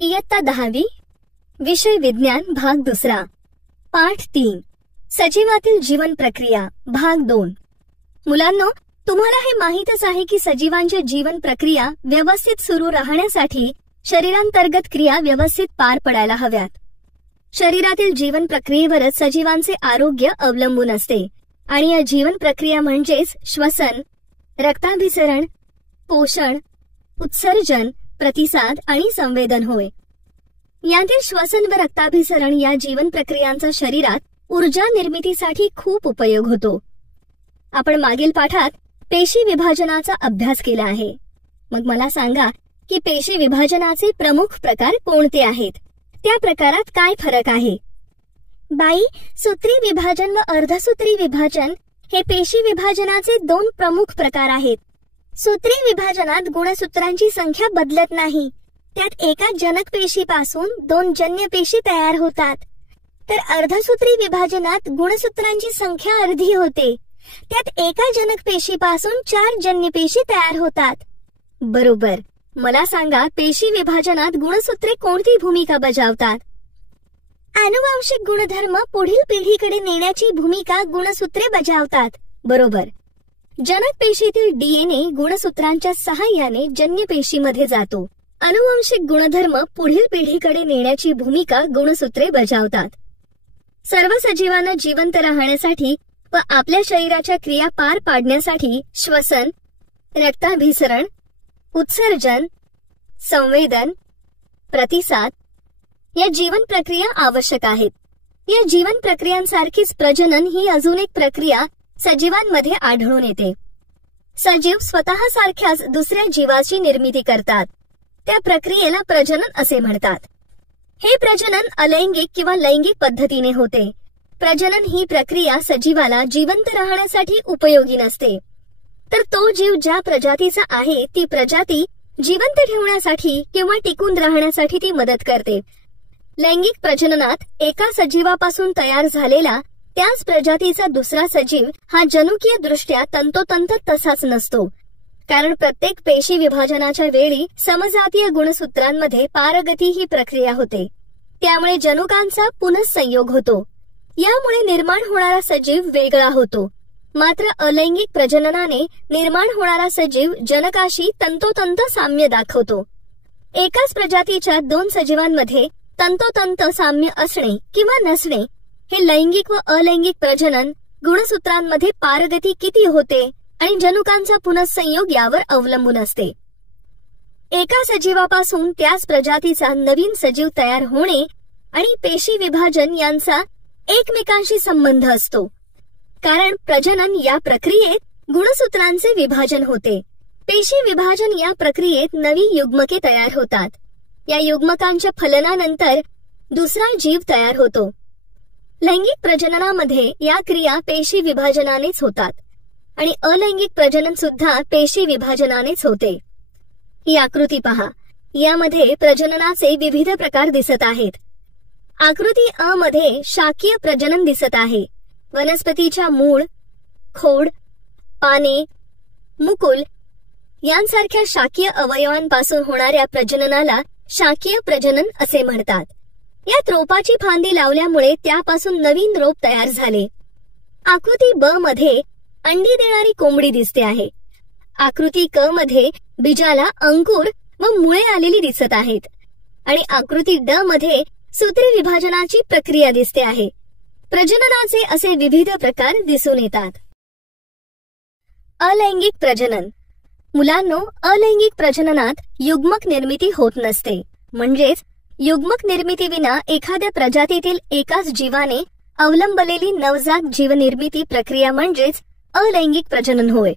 इयत्ता 10वी, विषय विज्ञान, भाग 2, पाठ 3, सजीवातील जीवन प्रक्रिया, भाग 2। मुलांनो, तुम्हाला हे माहीतच आहे की सजीवांच्या जीवन प्रक्रिया व्यवस्थित सुरू राहण्यासाठी शरीरांतर्गत क्रिया व्यवस्थित पार पडायला हव्यात। शरीरातील जीवन प्रक्रियेवरच सजीवांचे आरोग्य अवलंबून असते आणि या जीवन प्रक्रिया म्हणजेच श्वसन, रक्ताभिसरण, पोषण, उत्सर्जन, प्रतिसाद आणि संवेदन होय। यातील श्वसन व रक्ताभिसरण या जीवन प्रक्रियांचा शरीरात ऊर्जा निर्मितीसाठी खूप उपयोग होतो। आपण मागील पाठात पेशी विभाजनाचा अभ्यास केला आहे। मग मला सांगा की पेशी विभाजनाचे प्रमुख प्रकार कोणते आहेत? त्या प्रकारात काय फरक आहे? बाई, सूत्री विभाजन व अर्धसूत्री विभाजन हे पेशी विभाजनाचे 2 प्रमुख प्रकार आहेत। सूत्री विभाजनात गुणसूत्रांची संख्या बदलत नाही, त्यात एका जनक पेशीपासून 2 जन्य पेशी तयार होतात। तर अर्धसूत्री विभाजनात गुणसूत्रांची संख्या अर्धी होते, त्यात एका जनक पेशीपासून 4 जन्य पेशी तयार होतात। बरोबर। मला सांगा, पेशी विभाजनात गुणसूत्रे कोणती भूमिका बजावतात? आनुवंशिक गुणधर्म पुढील पिढीकडे नेण्याची भूमिका गुणसूत्रे बजावतात। बरोबर। जनक पेशीतील डीएनए गुणसूत्रांच्या सहाय्याने जन्य पेशीमध्ये जातो। आनुवंशिक गुणधर्म पुढील पिढीकडे नेण्याची भूमिका गुणसूत्रे बजावतात। सर्व सजीवांना जिवंत राहण्यासाठी व आपल्या शरीराच्या क्रिया पार पाडण्यासाठी श्वसन, रक्ताभिसरण, उत्सर्जन, संवेदन, प्रतिसाद या जीवन प्रक्रिया आवश्यक आहेत। या जीवन प्रक्रियांसारखीच प्रजनन ही अजून एक प्रक्रिया सजीवांमध्ये आढळून येते। सजीव स्वतःसारख्याच दुसऱ्या जीवाची निर्मिती करतात, त्या प्रक्रियेला प्रजनन असे म्हणतात। हे प्रजनन अलैंगिक किंवा लैंगिक पद्धतीने होते। प्रजनन ही प्रक्रिया सजीवाला जिवंत राहण्यासाठी उपयोगी नसते, तर तो जीव ज्या प्रजातीचा आहे ती प्रजाती जिवंत ठेवण्यासाठी किंवा टिकून राहण्यासाठी ती मदत करते। लैंगिक प्रजननात एका सजीवापासून तयार झालेला त्याच प्रजातीचा दुसरा सजीव हा जनुकीय दृष्ट्या तंतोतंत तसाच नसतो, कारण प्रत्येक पेशी विभाजनाच्या वेळी समजातीय गुणसूत्रांमध्ये पारगती ही प्रक्रिया होते, त्यामुळे जनुकांचा पुनःसंयोग होतो। यामुळे निर्माण होणारा सजीव वेगळा होतो। मात्र अलैंगिक प्रजननाने निर्माण होणारा सजीव जनकाशी तंतोतंत साम्य दाखवतो। एकाच प्रजातीच्या 2 सजीवांमध्ये तंतोतंत साम्य असणे किंवा नसणे हे लैंगिक व अलैंगिक प्रजनन गुणसूत्रांमध्ये पारगती किती होते आणि जनुकांचा पुनःसंयोग यावर अवलंबून असते। एका सजीवापासून त्याच प्रजातीचा नवीन सजीव तयार होणे आणि पेशी विभाजन यांचा एकमेकांशी संबंध असतो, कारण प्रजनन या प्रक्रियेत गुणसूत्रांचे विभाजन होते। पेशी विभाजन या प्रक्रियेत नवी युग्मके तयार होतात। या युग्मकांच्या फलनानंतर दुसरा जीव तयार होतो। लैंगिक प्रजननामध्ये या क्रिया पेशी विभाजनानेच होतात आणि अलैंगिक प्रजनन सुद्धा पेशी विभाजनानेच होते। ही आकृती पहा, यामध्ये प्रजननाचे विविध प्रकार दिसत आहेत। आकृती अ मध्ये शाकीय प्रजनन दिसत आहे। वनस्पतीच्या मूळ, खोड, पाने, मुकुल यांसारख्या शाकीय अवयवांपासून होणाऱ्या प्रजननाला शाकीय प्रजनन असे म्हणतात। यात रोपाची फांदी लावल्यामुळे त्यापासून नवीन रोप तयार झाले। आकृती ब मध्ये अंडी देणारी कोंबडी दिसते आहे। आकृती क मध्ये बीजाला अंकुर व मुळे आलेली दिसत आहेत आणि आकृती ड मध्ये सूत्री विभाजनाची प्रक्रिया दिसते आहे। प्रजननाचे असे विविध प्रकार दिसून येतात। अलैंगिक प्रजनन। मुलांनो, अलैंगिक प्रजननात युग्मक निर्मिती होत नसते, म्हणजेच युग्मक निर्मितीविना एखाद्या प्रजातीतील एकाच जीवाने अवलंबलेली नवजात जीवनिर्मिती प्रक्रिया म्हणजेच अलैंगिक प्रजनन होय।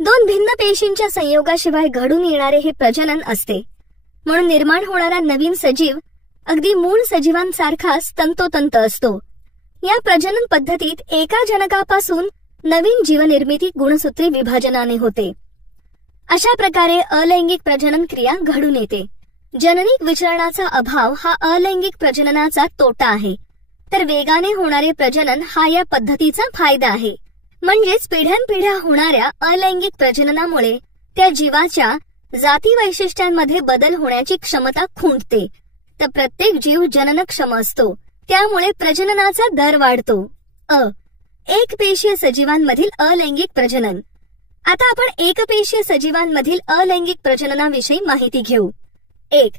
2 भिन्न पेशींच्या संयोगाशिवाय घडून येणारे हे प्रजनन असते, म्हणून निर्माण होणारा नवीन सजीव अगदी मूळ सजीवांसारखाच तंतोतंत असतो। या प्रजनन पद्धतीत एका जनकापासून नवीन जीवनिर्मिती गुणसूत्री विभाजनाने होते। अशा प्रकारे अलैंगिक प्रजनन क्रिया घडून येते। जननिक विचलनाचा अभाव हा अलैंगिक प्रजननाचा तोटा आहे, तर वेगाने होणारे प्रजनन हा या पद्धतीचा फायदा आहे। म्हणजेच पिढ्यानपिढ्या होणाऱ्या अलैंगिक प्रजननामुळे त्या जीवाच्या जाती वैशिष्ट्यांमध्ये बदल होण्याची क्षमता खुंटते, तर प्रत्येक जीव जननक्षम असतो, त्यामुळे प्रजननाचा दर वाढतो. एकपेशीय सजीवांमधील अलैंगिक प्रजनन. आता आपण एकपेशीय सजीवांमधील अलैंगिक प्रजननाविषयी माहिती घेऊ. 1.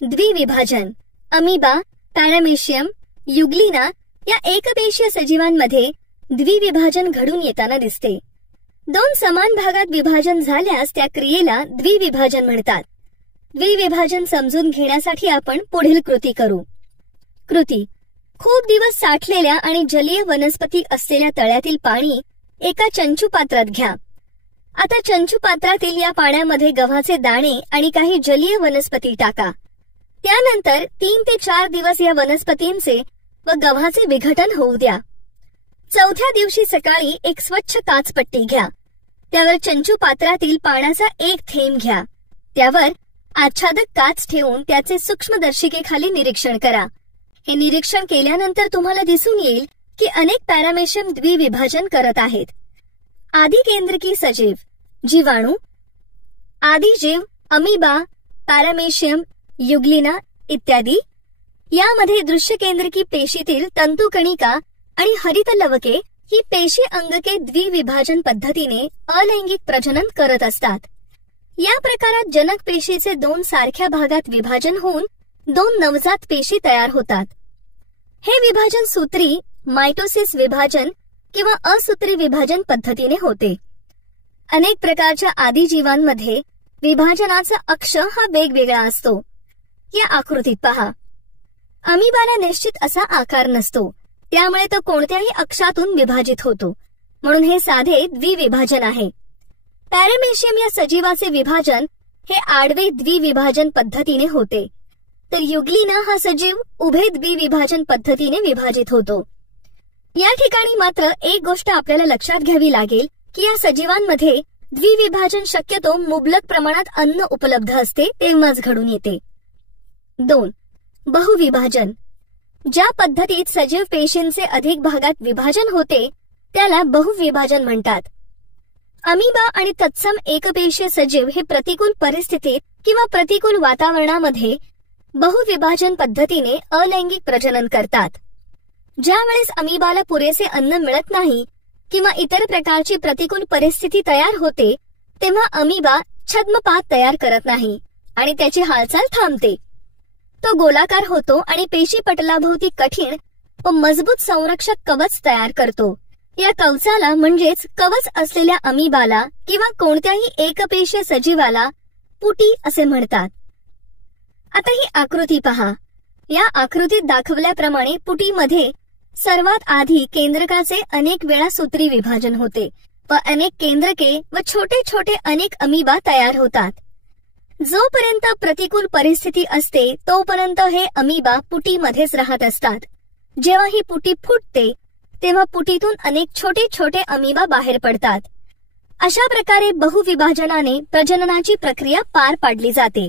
द्विविभाजन. अमिबा, पॅरामेशियम, युग्लिना या एकपेशीय सजीवांमध्ये द्विविभाजन घडून येताना दिसते. 2 समान भागात विभाजन झाल्यास त्या क्रियेला द्विविभाजन म्हणतात. द्विविभाजन समजून घेण्यासाठी आपण पुढील कृती करू. कृती. खूप दिवस साठलेल्या आणि जलीय वनस्पती असलेल्या तळ्यातील पाणी एका चंचुपात्रात घ्या. आता चंचुपात्रातील या पाण्यामध्ये गव्हाचे दाणे आणि काही जलीय वनस्पती टाका. त्यानंतर 3 ते 4 दिवस या वनस्पतींचे व गव्हाचे विघटन होऊ द्या. 4थ्या दिवशी सकाळी एक स्वच्छ काचपट्टी घ्या. त्यावर चंचुपात्रातील पाण्याचा एक थेंब घ्या. त्यावर आच्छादक काच ठेवून त्याचे सूक्ष्मदर्शिकेखाली निरीक्षण करा. हे निरीक्षण केल्यानंतर तुम्हाला दिसून येईल की अनेक पॅरामेशियम द्विविभाजन करत आहेत. आदिकेंद्रकी सजीव, जीवाणू, आदिजीव, अमिबा, पॅरामेशियम, युग्लिना इत्यादी यामध्ये दृश्यकेंद्रकी पेशीतील तंतुकणिका आणि हरितलवके ही पेशी अंगके द्विविभाजन पद्धतीने अलैंगिक प्रजनन करत असतात. या प्रकारात जनक पेशीचे 2 सारख्या भागात विभाजन होऊन 2 नवजात पेशी तयार होतात. हे विभाजन सूत्री मायटोसिस विभाजन किंवा असूत्री विभाजन पद्धतीने होते. अनेक प्रकारच्या आदिजीवांमध्ये विभाजनाचा अक्ष हा वेगवेगळा असतो. या आकृतीत पहा. अमिबाला निश्चित असा आकार नसतो, त्यामुळे तो कोणत्याही अक्षातून विभाजित होतो, म्हणून हे साधे द्विविभाजन आहे. पॅरामेशियम या सजीवाचे विभाजन हे आडवे द्विविभाजन पद्धतीने होते, तर युग्लिना हा सजीव उभे द्विविभाजन पद्धतीने विभाजित होतो. या ठिकाणी मात्र एक गोष्ट आपल्याला लक्षात घ्यावी लागेल की या सजीवांमध्ये द्विविभाजन शक्यतो मुबलक प्रमाणात अन्न उपलब्ध असते तेव्हाच घडून येते. 2. बहुविभाजन. ज्या पद्धतीत सजीव पेशींचे अधिक भागात विभाजन होते त्याला बहुविभाजन म्हणतात. अमिबा आणि तत्सम एकपेशीय सजीव हे प्रतिकूल परिस्थितीत किंवा प्रतिकूल वातावरणामध्ये बहुविभाजन पद्धतीने अलैंगिक प्रजनन करतात. ज्यावेळेस अमिबाला पुरेसे अन्न मिळत नाही किंवा इतर प्रकारची प्रतिकूल परिस्थिती तयार होते तेव्हा अमिबा छद्मपात तयार करत नाही आणि त्याची हालचाल थांबते. तो गोलाकार होतो आणि पेशी पटलाभोवती कठीण व मजबूत संरक्षक कवच तयार करतो. या कवचाला म्हणजेच कवच असलेल्या अमिबाला किंवा कोणत्याही एकपेशीय सजीवाला पुटी असे म्हणतात. आता ही आकृती पहा. या आकृतीत दाखवल्याप्रमाणे पुटीमध्ये सर्वात आधी केंद्रकाचे अनेक वेळा सूत्री विभाजन होते व अनेक केंद्रके व छोटे छोटे अनेक अमिबा तयार होतात. जोपर्यंत प्रतिकूल परिस्थिती असते तोपर्यंत हे अमिबा पुटीमध्येच राहत असतात. जेव्हा ही पुटी फुटते तेव्हा पुटीतून अनेक छोटे छोटे अमिबा बाहेर पडतात. अशा प्रकारे बहुविभाजनाने प्रजननाची प्रक्रिया पार पाडली जाते.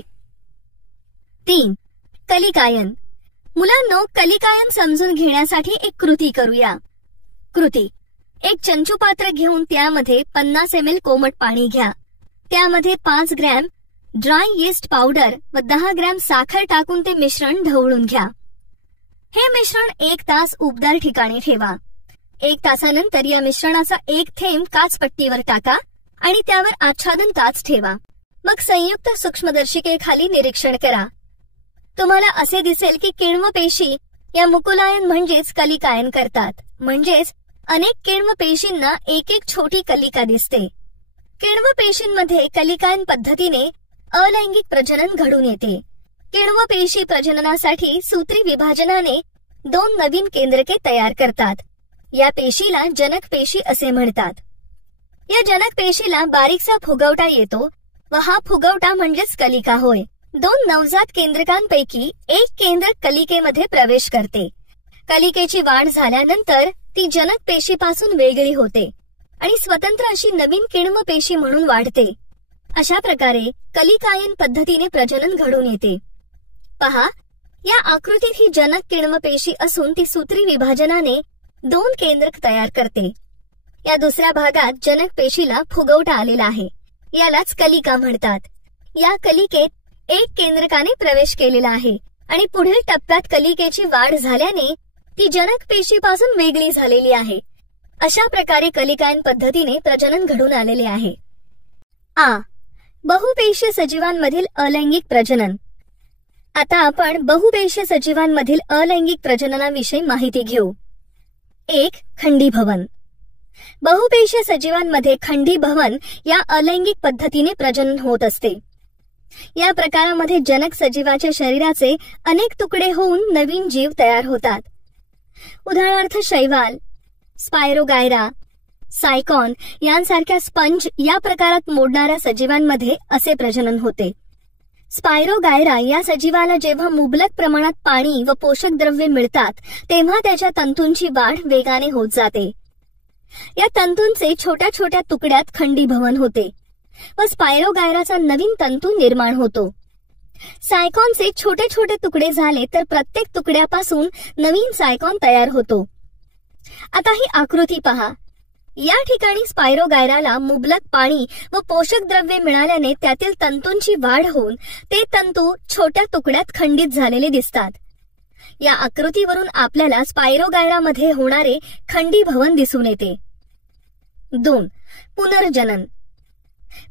3. कलिकायन. मुलांनो, कलिकायन समजून घेण्यासाठी एक कृती करूया. कृती. एक चंचुपात्र घेऊन त्यामध्ये 50 ml कोमट पाणी घ्या. त्यामध्ये 5 ग्रॅम ड्राय यीस्ट पावडर व 10 ग्रॅम साखर टाकून ते मिश्रण ढवळून घ्या. हे मिश्रण 1 तास उबदार ठिकाणी ठेवा. 1 तासानंतर या मिश्रणाचा एक थेंब काचपट्टीवर टाका आणि त्यावर आच्छादन काच ठेवा. मग संयुक्त सूक्ष्मदर्शिकेखाली निरीक्षण करा. तुम्हाला असे दिसेल की किण्व पेशी या मुकुलायन म्हणजेच कलिकायन करतात. म्हणजेच अनेक किण्व पेशींना एक एक छोटी कलिका दिसते. किण्व पेशींमध्ये कलिकायन पद्धतीने अलैंगिक प्रजनन घडून येते. किण्व पेशी प्रजननासाठी सूत्री विभाजनाने 2 नवीन केंद्रके तयार करतात. या पेशीला जनक पेशी असे म्हणतात. या जनक पेशीला बारीकसा फुगवटा येतो व हा फुगवटा म्हणजेच कलिका होय. 2 नवजात केंद्रकांपैकी एक केंद्रक कलिकेमध्ये प्रवेश करते. कलिकेची वाढ झाल्यानंतर ती जनक पेशीपासून वेगळी होते आणि स्वतंत्र अशी नवीन किण्व पेशी म्हणून वाढते. अशा प्रकारे कलिकायन पद्धतीने प्रजनन घडून येते. पहा, या आकृतीत ही जनक किण्व पेशी असून ती सूत्री विभाजनाने 2 केंद्रक तयार करते. या दुसऱ्या भागात जनक पेशीला फुगवटा आलेला आहे. यालाच कलिका म्हणतात. या कलिकेत एक केंद्रकाने प्रवेश केलेला आहे आणि पुढील टप्प्यात कलिकेची वाढ झाल्याने ती जनक पेशीपासून वेगळी झालेली आहे. अशा प्रकारे कलिकायन पद्धतीने प्रजनन घडून आलेले आहे. बहुपेशीय सजीवांमधील अलैंगिक प्रजनन. आता आपण बहुपेशीय सजीवांमधील अलैंगिक प्रजननाविषयी माहिती घेऊ. 1. खंडीभवन. बहुपेशीय सजीवांमध्ये खंडीभवन या अलैंगिक पद्धतीने प्रजनन होत असते. या प्रकारामध्ये जनक सजीवाच्या शरीराचे अनेक तुकडे होऊन नवीन जीव तयार होतात. उदाहरणार्थ शैवाल, स्पायरोगायरा, सायकॉन यांसारख्या स्पंज या प्रकारात मोडणाऱ्या सजीवांमध्ये असे प्रजनन होते. स्पायरोगायरा या सजीवाला जेव्हा मुबलक प्रमाणात पाणी व पोषक द्रव्ये मिळतात तेव्हा त्याच्या तंतूंची वाढ वेगाने होत जाते. या तंतूंचे छोट्या छोट्या तुकड्यात खंडीभवन होते व स्पायरोगायराचा नवीन तंतू निर्माण होतो. सायकॉनचे छोटे छोटे तुकडे झाले तर प्रत्येक तुकड्यापासून नवीन सायकॉन तयार होतो. आता ही आकृती पहा. या ठिकाणी स्पायरोगायराला मुबलक पाणी व पोषक द्रव्ये मिळाल्याने त्यातील तंतूंची वाढ होऊन ते तंतू छोट्या तुकड्यात खंडित झालेले दिसतात. या आकृतीवरून आपल्याला स्पायरोगायरामध्ये होणारे खंडीभवन दिसून येते. 2. पुनर्जनन.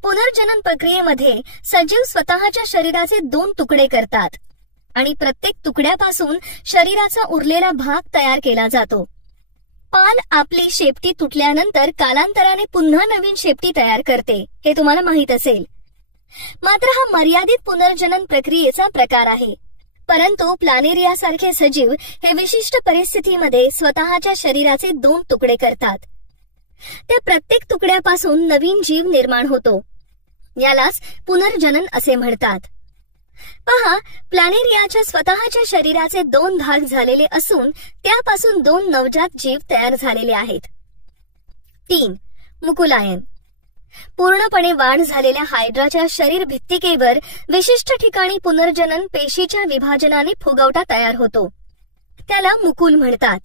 पुनर्जनन प्रक्रियेमध्ये सजीव स्वतःच्या शरीराचे 2 तुकडे करतात आणि प्रत्येक तुकड्यापासून शरीराचा उरलेला भाग तयार केला जातो. पाल आपली शेपटी तुटल्यानंतर कालांतराने पुन्हा नवीन शेपटी तयार करते, हे तुम्हाला माहित असेल. मात्र हा मर्यादित पुनर्जनन प्रक्रियेचा प्रकार आहे. परंतु प्लॅनेरिया सारखे सजीव हे विशिष्ट परिस्थितीमध्ये स्वतःच्या शरीराचे 2 तुकडे करतात. त्या प्रत्येक तुकड्यापासून नवीन जीव निर्माण होतो. यालाच पुनर्जनन असे म्हणतात. पहा, प्लॅनेरियाच्या स्वतःच्या शरीराचे 2 भाग झालेले असून त्यापासून 2 नवजात जीव तयार झालेले आहेत. 3. मुकुलायन. पूर्णपणे वाढ झालेल्या हायड्राच्या शरीर भित्तिकेवर विशिष्ट ठिकाणी पुनर्जनन पेशीच्या विभाजनाने फुगवटा तयार होतो. त्याला मुकुल म्हणतात.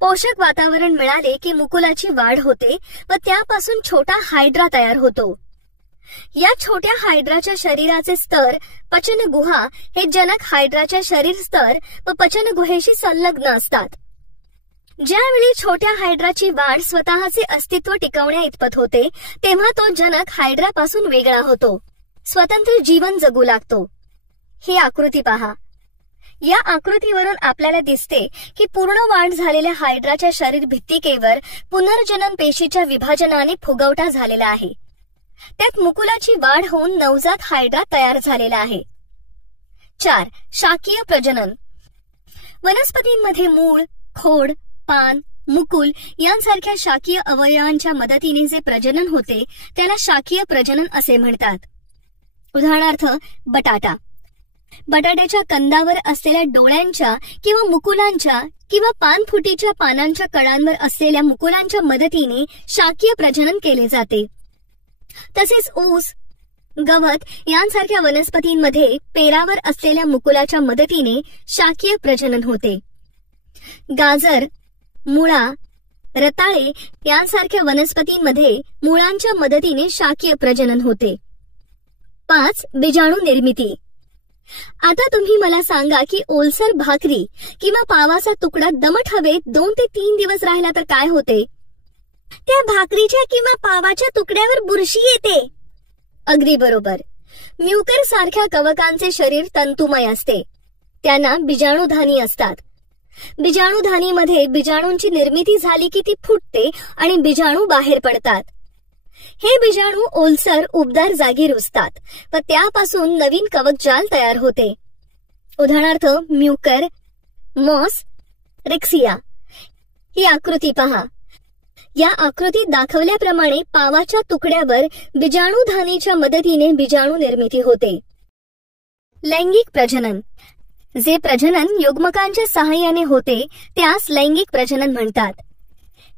पोषक वातावरण मिळाले की मुकुलाची वाढ होते व त्यापासून छोटा हायड्रा तयार होतो. या छोट्या हायड्राच्या शरीराचे स्तर पचनगुहा हे जनक हायड्राच्या शरीर स्तर व पचनगुहेशी संलग्न असतात. ज्यावेळी छोट्या हायड्राची वाढ स्वतःचे अस्तित्व टिकवण्या इतपत होते तेव्हा तो जनक हायड्रापासून वेगळा होतो, स्वतंत्र जीवन जगू लागतो. ही आकृती पहा. या आकृतीवरून आपल्याला दिसते की पूर्ण वाढ झालेल्या हायड्राच्या शरीर भित्तिकेवर पुनर्जनन पेशीच्या विभाजनाने फुगवटा झालेला आहे. त्यात मुकुलाची वाढ होऊन नवजात हायड्रा तयार झालेला आहे. 4. शाकीय प्रजनन. वनस्पतींमध्ये मूळ, खोड, पान, मुकुल यांसारख्या शाकीय अवयवांच्या मदतीने जे प्रजनन होते त्याला शाकीय प्रजनन असे म्हणतात. उदाहरणार्थ बटाटा. बटाट्याच्या कंदावर असलेल्या डोळ्यांच्या किंवा मुकुलांच्या किंवा पानफुटीच्या पानांच्या कडांवर असलेल्या मुकुलांच्या मदतीने शाकीय प्रजनन केले जाते. तसेच ऊस, गवत यांसारख्या वनस्पतींमध्ये पेरावर असलेल्या मुकुलाच्या मदतीने शाकीय प्रजनन होते. गाजर, मुळा, रताळे यांसारख्या वनस्पतींमध्ये मुळांच्या मदतीने शाकीय प्रजनन होते. 5. बीजाणू निर्मिती. आता तुम्ही मला सांगा की ओलसर भाकरी किंवा पावाचा तुकडा दमट हवेत 2 ते 3 दिवस राहिला तर काय होते? त्या भाकरीच्या किंवा पावाच्या तुकड्यावर बुरशी येते. अगदी बरोबर. म्युकर सारख्या कवकांचे शरीर तंतुमय असते. त्यांना बीजाणुधानी असतात. बीजाणुधानीमध्ये बीजाणूंची निर्मिती झाली की ती फुटते आणि बीजाणू बाहेर पडतात. हे बीजाणू ओलसर उबदार जागी रुजतात व त्यापासून नवीन कवकजाल तयार होते. उदाहरणार्थ म्युकर, मॉस, रेक्सिया. ही आकृती पहा. या आकृतीत दाखवल्याप्रमाणे पावाच्या तुकड्यावर बीजाणुधानीच्या मदतीने बीजाणू निर्मिती होते. लैंगिक प्रजनन. जे प्रजनन युग्मकांच्या सहाय्याने होते त्यास लैंगिक प्रजनन म्हणतात.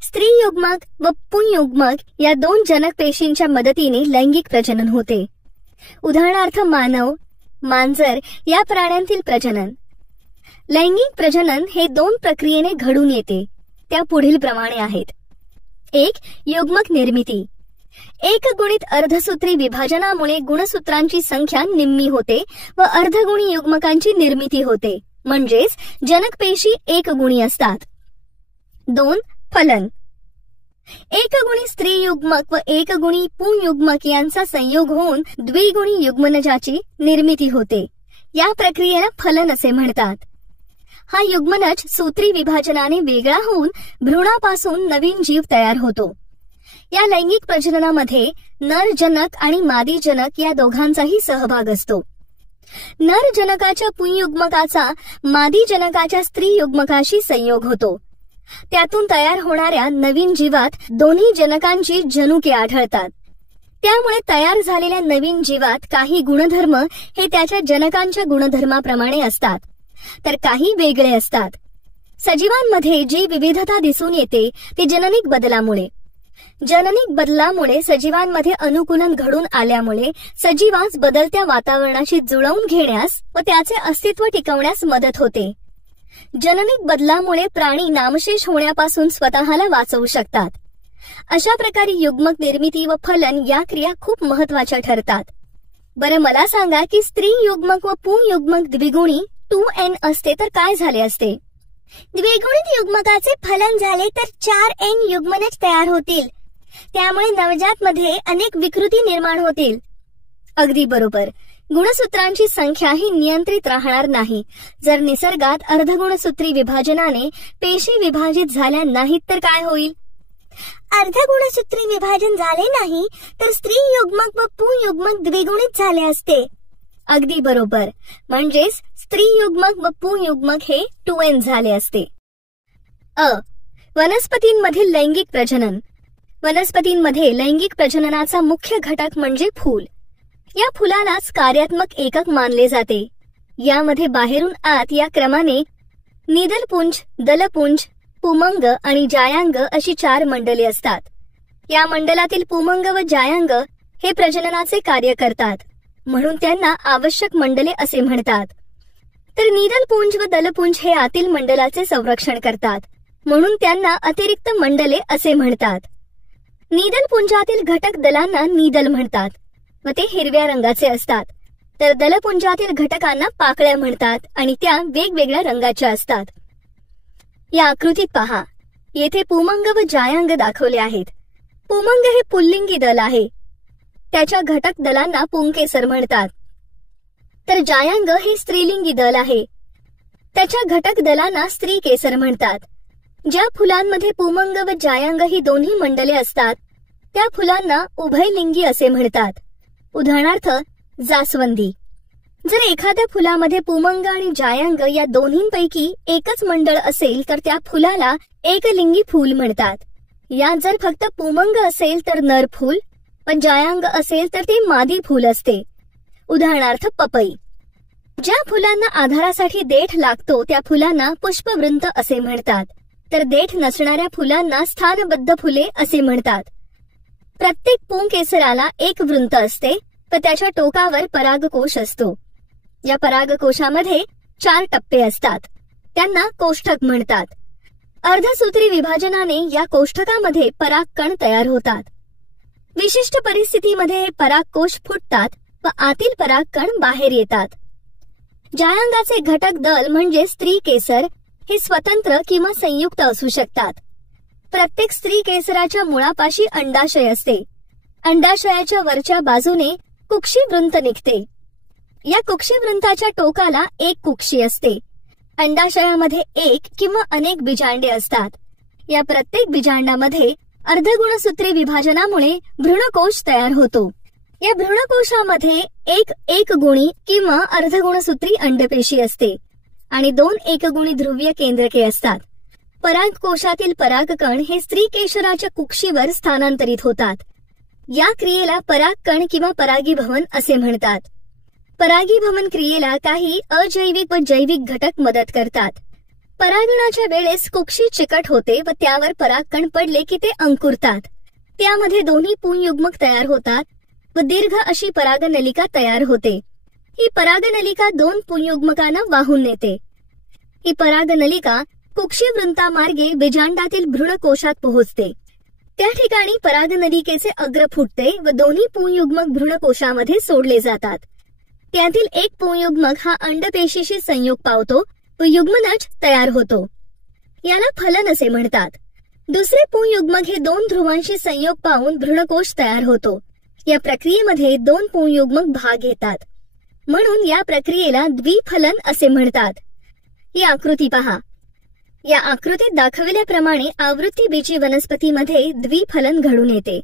स्त्री युग्मक व पुंयुग्मक या 2 जनक पेशींच्या मदतीने लैंगिक प्रजनन होते. उदाहरणार्थ मानव, मांजर या प्राण्यांतील प्रजनन. लैंगिक प्रजनन हे 2 प्रक्रियेने घडून येते. त्या पुढील प्रमाणे आहेत. 1. युग्मक निर्मिती. एकगुणित अर्धसूत्री विभाजनामुळे गुणसूत्रांची संख्या निम्मी होते व अर्धगुणी युग्मकांची निर्मिती होते, म्हणजेच जनकपेशी एकगुणी असतात. 2. फलन. एकगुणी स्त्री युग्मक व एकगुणी पुंयुग्मक यांचा संयोग होऊन द्विगुणी युग्मनजाची निर्मिती होते. या प्रक्रियेला फलन असे म्हणतात. हा युग्मनज सूत्री विभाजनाने वेगळा होऊन भ्रूणापासून नवीन जीव तयार होतो. या लैंगिक प्रजननामध्ये नर जनक आणि मादी जनक या दोघांचाही सहभाग असतो. नर जनकाच्या पुंयुग्मकाचा मादी जनकाच्या स्त्री युग्मकाशी संयोग होतो. त्यातून तयार होणाऱ्या नवीन जीवात दोन्ही जनकांची जनुके आढळतात. त्यामुळे तयार झालेल्या नवीन जीवात काही गुणधर्म हे त्याच्या जनकांच्या गुणधर्माप्रमाणे असतात, तर काही वेगळे असतात. सजीवांमध्ये जी विविधता दिसून येते ती जननिक बदलामुळे. जननिक बदलामुळे सजीवांमध्ये अनुकूलन घडून आल्यामुळे सजीवास बदलत्या वातावरणाशी जुळवून घेण्यास व त्याचे अस्तित्व टिकवण्यास मदत होते. जननिक बदलामुळे प्राणी नामशेष होण्यापासून स्वतःला वाचवू शकतात. अशा प्रकारे युग्मक निर्मिती व फलन या क्रिया खूप महत्वाच्या ठरतात. बरं, मला सांगा की स्त्री युग्मक व पुंयुग्मक द्विगुणी 2n असते तर काय झाले असते? द्विगुणित युग्मकाचे फलन झाले तर 4n युग्मनज तयार होतील. त्यामुळे नवजात मध्ये अनेक विकृती निर्माण होतील. अगदी बरोबर. गुणसूत्रांची संख्या ही नियंत्रित राहणार नाही. जर निसर्गात अर्धगुणसूत्री विभाजनाने पेशी विभाजित झाल्या नाहीत तर काय होईल? अर्धगुणसूत्री विभाजन झाले नाही तर स्त्री युग्मक व पुंयुग्मक द्विगुणित झाले असते. अगदी बरोबर. म्हणजेच स्त्री युग्मक व पुंयुग्मक हे 2n झाले असते. वनस्पतींमधील लैंगिक प्रजनन. वनस्पतींमध्ये लैंगिक प्रजननाचा मुख्य घटक म्हणजे फूल. या फुलालाच कार्यात्मक एकक मानले जाते. यामध्ये बाहेरून आत या क्रमाने निदलपुंज, दलपुंज, पुमंग आणि जायांग अशी 4 मंडले असतात. या मंडलातील पुमंग व जायांग हे प्रजननाचे कार्य करतात, म्हणून त्यांना आवश्यक मंडले असे म्हणतात. तर निदलपुंज व दलपुंज हे आतील मंडलाचे संरक्षण करतात, म्हणून त्यांना अतिरिक्त मंडले असे म्हणतात. निदलपुंजातील घटक दलांना निदल म्हणतात व ते हिरव्या रंगाचे असतात, तर दलपुंजातील घटकांना पाकळ्या म्हणतात आणि त्या वेगवेगळ्या रंगाच्या असतात. या आकृतीत पहा, येथे पुमंग व जायांग दाखवले आहेत. पुमंग हे पुल्लिंगी दल आहे. त्याच्या घटक दलांना पुंकेसर म्हणतात. तर जायांग हे स्त्रीलिंगी दल आहे. त्याच्या घटक दलांना स्त्री केसर म्हणतात. ज्या फुलांमध्ये पुमंग व जायांग ही दोन्ही मंडले असतात त्या फुलांना उभयलिंगी असे म्हणतात. उदाहरणार्थ जास्वंदी. जर एखाद्या फुलामध्ये पुमंग आणि जायांग या दोन्हींपैकी एकच मंडळ असेल तर त्या फुलाला एकलिंगी फूल म्हणतात. यात जर फक्त पुमंग असेल तर नर फूल, पण जायांग असेल तर ते मादी फूल असते. उदाहरणार्थ पपई. ज्या फुलांना आधारासाठी देठ लागतो त्या फुलांना पुष्पवृंत असे म्हणतात, तर देठ नसणाऱ्या फुलांना स्थानबद्ध फुले असे म्हणतात. प्रत्येक पुंकेसराला एक वृंत असते व त्याच्या टोकावर परागकोश असतो. या परागकोशामध्ये 4 टप्पे असतात, त्यांना कोष्ठक म्हणतात. अर्धसूत्री विभाजनाने या कोष्ठकामध्ये परागकण तयार होतात. विशिष्ट परिस्थितीमध्ये हे परागकोश फुटतात व आतील परागकण बाहेर येतात. जायांगाचे घटक दल म्हणजे स्त्री केसर हे स्वतंत्र किंवा संयुक्त असू शकतात. प्रत्येक स्त्री केसराच्या मुळापाशी अंडाशय असते. अंडाशयाच्या वरच्या बाजूने कुक्षीवृंत निघते. या कुक्षीवृंताच्या टोकाला एक कुक्षी असते. अंडाशयामध्ये एक किंवा अनेक बीजांडे असतात. या प्रत्येक बीजांडामध्ये अर्धगुणसूत्री विभाजनामुळे भ्रूणकोश तयार होतो. या भ्रूणकोशामध्ये एक एकगुणी किंवा अर्धगुणसूत्री अंडपेशी असते आणि 2 एकगुणी ध्रुवीय केंद्रके असतात. परागकोशातील परागकण हे स्त्री केशराच्या कुक्षीवर स्थानांतरित होतात. या क्रियेला परागकण किंवा परागीभवन असे म्हणतात. परागीभवन क्रियेला काही अजैविक व जैविक घटक मदत करतात. परागणाच्या वेळेस कुक्षी चिकट होते व त्यावर परागकण पडले की ते अंकुरतात. त्यामध्ये दोन्ही पुंयुग्मक तयार होतात व दीर्घ अशी परागनलिका तयार होते. ही परागनलिका 2 पुंयुग्मकांना वाहून नेते. ही परागनलिका कुक्षीवृंतामार्गे बीजांडातील भ्रूणकोशात पोहोचते. त्या ठिकाणी परागनलिकेचे अग्र फुटते व दोन्ही पुंयुग्मक भ्रूणकोशामध्ये सोडले जातात. त्यातील एक पुंयुग्मक हा अंडपेशीशी संयोग पावतो व युग्मनज तयार होतो. याला फलन असे म्हणतात. दुसरे पुंयुग्मक हे 2 ध्रुवांशी संयोग पावून भ्रूणकोश तयार होतो. या प्रक्रियेमध्ये 2 पुंयुग्मक भाग घेतात, म्हणून या प्रक्रियेला द्विफलन असे म्हणतात. ही आकृती पहा. या आकृतीत दाखविल्याप्रमाणे आवृत्तीबीजी वनस्पतीमध्ये द्विफलन घडून येते.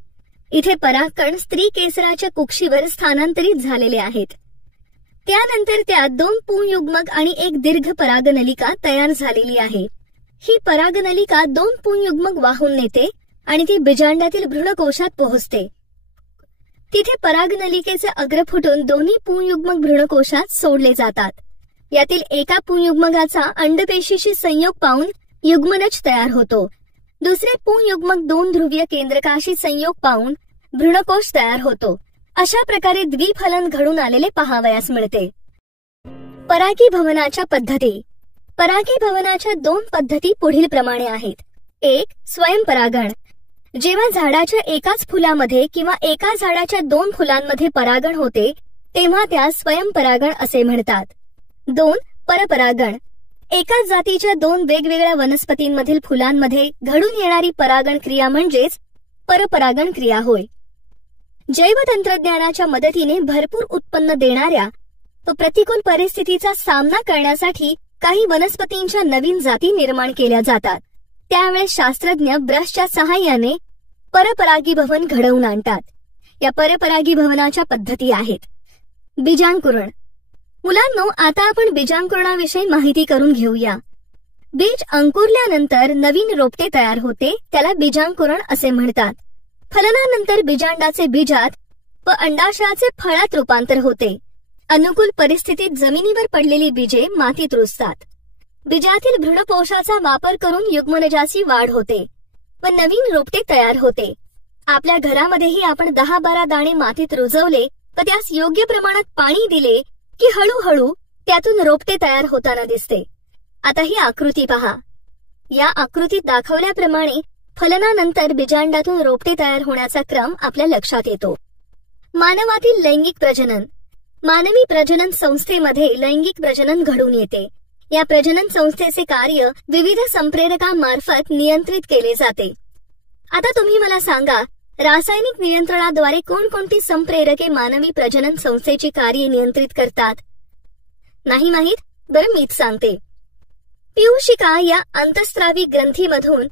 इथे परागकण स्त्री केसराच्या कुक्षीवर स्थानांतरित झालेले आहेत. त्यानंतर त्यात 2 पुंयुग्मक आणि एक दीर्घ परागनलिका तयार झालेली आहे. ही परागनलिका 2 पुंयुग्मक वाहून नेते आणि ती बीजांडातील भ्रूणकोशात पोहोचते. तिथे परागनलिकेचे अग्र फुटून दोन्ही पुंयुग्मक भ्रूणकोशात सोडले जातात. यातील एका पुंयुग्मकाचा अंडपेशीशी संयोग पावून युग्मनज तयार होतो. दुसरे पुंयुग्मक 2 ध्रुवीय केंद्रकाशी संयोग पावून भ्रूणकोश तयार होतो. अशा प्रकारे द्विफलन घडून आलेले पाहावयास मिळते. परागीभवनाच्या पद्धती. परागीभवनाच्या 2 पद्धती पुढील प्रमाणे आहेत. 1. स्वयंपरागण. जेव्हा झाडाच्या एकाच फुलामध्ये किंवा एका झाडाच्या 2 फुलांमध्ये परागण होते तेव्हा त्यास स्वयंपरागण असे म्हणतात. 2. परपरागण. एकाच जातीच्या 2 वेगवेगळ्या वनस्पतींमधील फुलांमध्ये घडून येणारी परागण क्रिया म्हणजेच परपरागण क्रिया होय. जैवतंत्रज्ञानाच्या मदतीने भरपूर उत्पन्न देणाऱ्या व प्रतिकूल परिस्थितीचा सामना करण्यासाठी काही वनस्पतींच्या नवीन जाती निर्माण केल्या जातात. त्यावेळेस शास्त्रज्ञ ब्रशच्या सहाय्याने परपरागीभवन घडवून आणतात. या परपरागीभवनाच्या पद्धती आहेत. बीजांकुरण. मुलांनो, आता आपण बीजांकुरणाविषयी माहिती करून घेऊया. बीज अंकुरल्यानंतर नवीन रोपटे तयार होते, त्याला बीजांकुरण असे म्हणतात. फलनानंतर बीजांडाचे बीजात व अंडाशयाचे फळात रूपांतर होते. अनुकूल परिस्थितीत जमिनीवर पडलेली बीजे मातीत रुजतात. बीजातील भ्रूणकोशाचा वापर करून युग्मनजाची वाढ होते व नवीन रोपटे तयार होते. आपल्या घरामध्येही आपण 10-12 दाणे मातीत रुजवले व त्यास योग्य प्रमाणात पाणी दिले की हळूहळू त्यातून रोपटे तयार होताना दिसते. आता ही आकृती पहा. या आकृतीत दाखवल्याप्रमाणे फलनानंतर बीजांडातून रोपटे तयार होण्याचा क्रम आपल्या लक्षात येतो. मानवातील लैंगिक प्रजनन. मानवी प्रजनन संस्थेमध्ये लैंगिक प्रजनन घडून येते. या प्रजनन संस्थेचे कार्य विविध संप्रेरकांमार्फत नियंत्रित केले जाते. आता तुम्ही मला सांगा, रासायनिक नियंत्रणाद्वारे कोणकोणती संप्रेरके मानवी प्रजनन संस्थेची कार्य नियंत्रित करतात? नाही माहीत? बरं, मीच सांगते. पियूषिका या अंतःस्रावी ग्रंथीमधून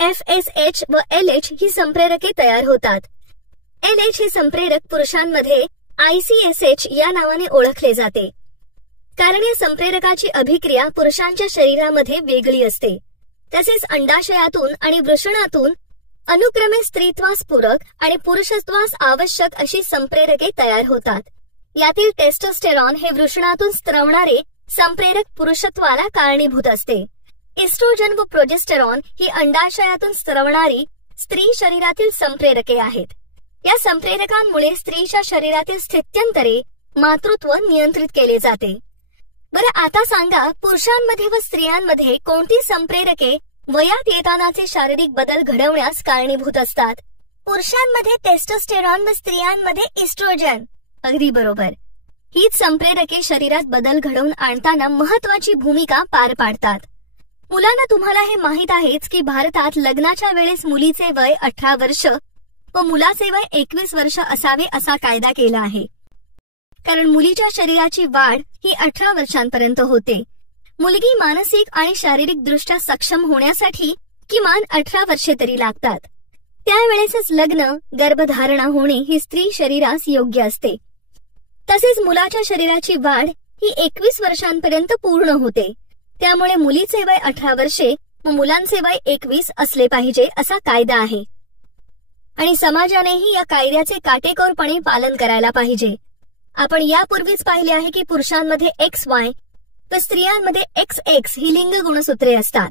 FSH व LH ही संप्रेरके तयार होतात. LH हे संप्रेरक पुरुषांमध्ये ICSH या नावाने ओळखले जाते, कारण या संप्रेरकाची अभिक्रिया पुरुषांच्या शरीरामध्ये वेगळी असते. तसेच अंडाशयातून आणि वृषणातून अनुक्रमे स्त्रीत्वास पूरक आणि पुरुषत्वास आवश्यक अशी संप्रेरके तयार होतात. यातील टेस्टोस्टेरॉन हे वृषणातून स्त्रवणारे संप्रेरक पुरुषत्वाला कारणीभूत असते. इस्ट्रोजन व प्रोजेस्टेरॉन ही अंडाशयातून स्त्रवणारी स्त्री शरीरातील संप्रेरके आहेत. या संप्रेरकांमुळे स्त्रीच्या शरीरातील स्थित्यंतरे, मातृत्व नियंत्रित केले जाते. बरं, आता सांगा, पुरुषांमध्ये व स्त्रियांमध्ये कोणती संप्रेरके वयात येतानाचे शारीरिक बदल घडवण्यास कारणीभूत असतात? पुरुषांमध्ये टेस्टोस्टेरॉन व स्त्रियांमध्ये इस्ट्रोजन. अगदी बरोबर. हीच संप्रेरके शरीरात बदल घडवून आणताना महत्वाची भूमिका पार पाडतात. मुलांना, तुम्हाला हे माहीत आहेच की भारतात लग्नाच्या वेळेस मुलीचे वय 18 वर्ष व मुलाचे वय 21 वर्ष असावे असा कायदा केला आहे. कारण मुलीच्या शरीराची वाढ ही 18 वर्षांपर्यंत होते. मुलगी मानसिक आणि शारीरिक दृष्ट्या सक्षम होण्यासाठी किमान 18 वर्षे तरी लागतात. त्यावेळेसच लग्न, गर्भधारणा होणे ही स्त्री शरीरास योग्य असते. तसेच मुलाच्या शरीराची वाढ ही 21 वर्षांपर्यंत पूर्ण होते. त्यामुळे मुलीचे वय 18 वर्षे व मुलांचे वय 21 असले पाहिजे असा कायदा आहे. आणि समाजानेही या कायद्याचे काटेकोरपणे पालन करायला पाहिजे. आपण यापूर्वीच पाहिले आहे की पुरुषांमध्ये XY व स्त्रियांमध्ये XX ही लिंग गुणसूत्रे असतात.